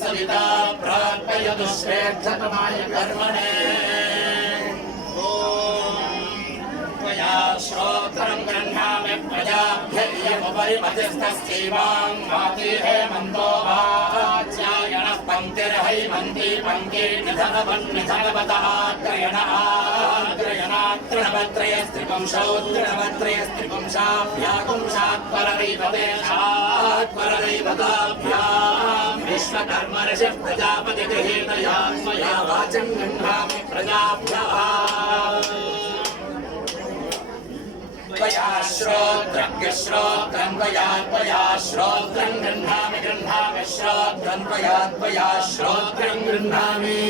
सविता प्रार्पयतु श्रेष्ठतमाय कर्मणे त्वया श्रोत्रं गृह्णामि प्रजाभ्ययमुपरि मतिस्तस्यैवां माति हेमन्तो वाच्यायनः पङ्क्तिर्हैमन्ती पङ्क्तिर्निधनवन्निधनवतः तृणवत्रयस्त्रिपुंशौ तृणवत्रयस्त्रिपुंशाभ्याकुंशात्परदैवताभ्यां विश्वकर्मर्षिः प्रजापतिगृहीतया मया वाचं गृह्णामि प्रजाभ्यः त्वया श्रोत्रं त्वया श्रोत्रं गृह्णामि श्रोत्रं त्वया श्रोत्रं गृह्णामि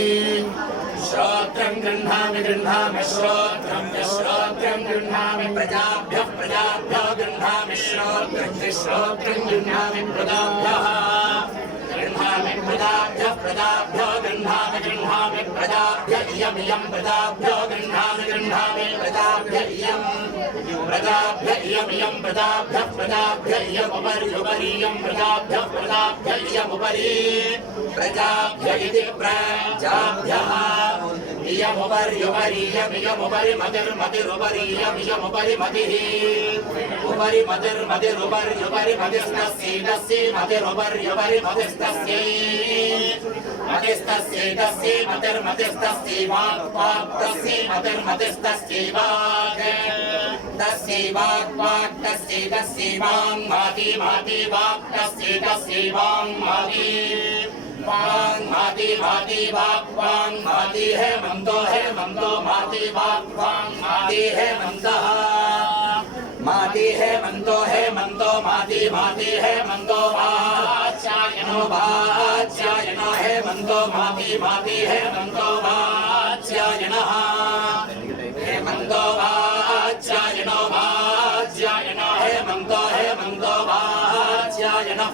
श्रोत्रं गृह्णामि प्रजाभ्यः गृह्णामि श्रोत्रं गृह्णामि प्रजाभ्यः गृह्णामि प्रजाभ्य इयमियं प्रजाभ्यो गृह्णामि प्रजाभ्य इयमियं प्रजाभ्य इयमुपरियं प्रजाभ्य इयमुपरि प्रजाभ्य इति प्रजाभ्यः इयमुपरि मतिरुपरि मतिः उपरि मतिरुपरि मतिस्तस्यै मतिरुपरि मतिस्तस्यै मतिस्तस्यै मतिर्मतिस्तस्यै मतिर्मतिस्तस्यै तस्यै तस्यै वाङ् माति तस्यै वाङ् माति वाङ् माति हेमन्तो माति वाङ् माति हेमन्तः माति हेमन्तो माति हेमन्तो वाच्यायनो हेमन्तो माति हेमन्तो वाच्यायनः हेमन्तो वाच्यायनो हेमन्तो वाच्यायनः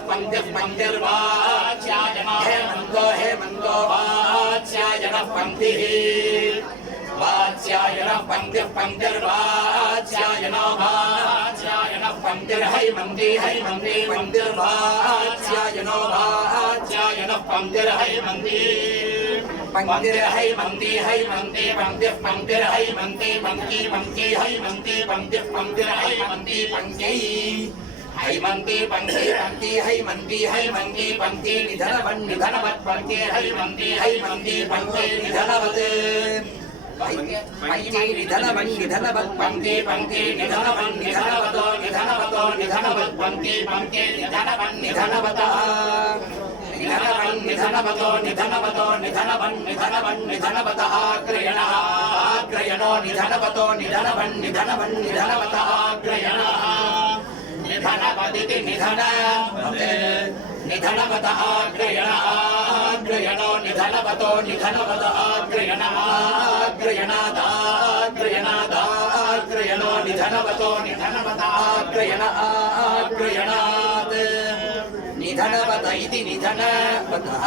पङ्क्तिर्वाच्यायनो हेमन्तो वाच्यायनः पङ्क्तिः वाच्यायनः पङ्क्तिर्वाच्यायनो वाच्यायनः पङ्क्तिर्हैमन्ती पङ्क्तिर्वाच्यायनो वाच्यायनः पङ्क्तिर्हैमन्ती पङ्क्तिर्हैमन्ती पङ्क्तिर्हैमन्ती पङ्क्ति हैमन्ती पङ्क्तिर्हैमन्ती पङ्क्त्यै हैमन्ती पङ्क्ति हैमन्ती पङ्क्ति निधनवत् पङ्क्ति हैमन्ती पङ्क्ति निधनवत् पङ्क्ति निधनवत् पङ्क्ति निधनवतो निधनवत् पङ्क्ति निधनवतः निधनवतः ग्रयणो निधनवतो निधनवतः ग्रयणः निधनवदिति निधनवतः ग्रयणो निधनवतो निधनवतः ग्रयणः ग्रयणो निधनवतो निधनवतः ग्रयणात् निधनवत इति निधनवतः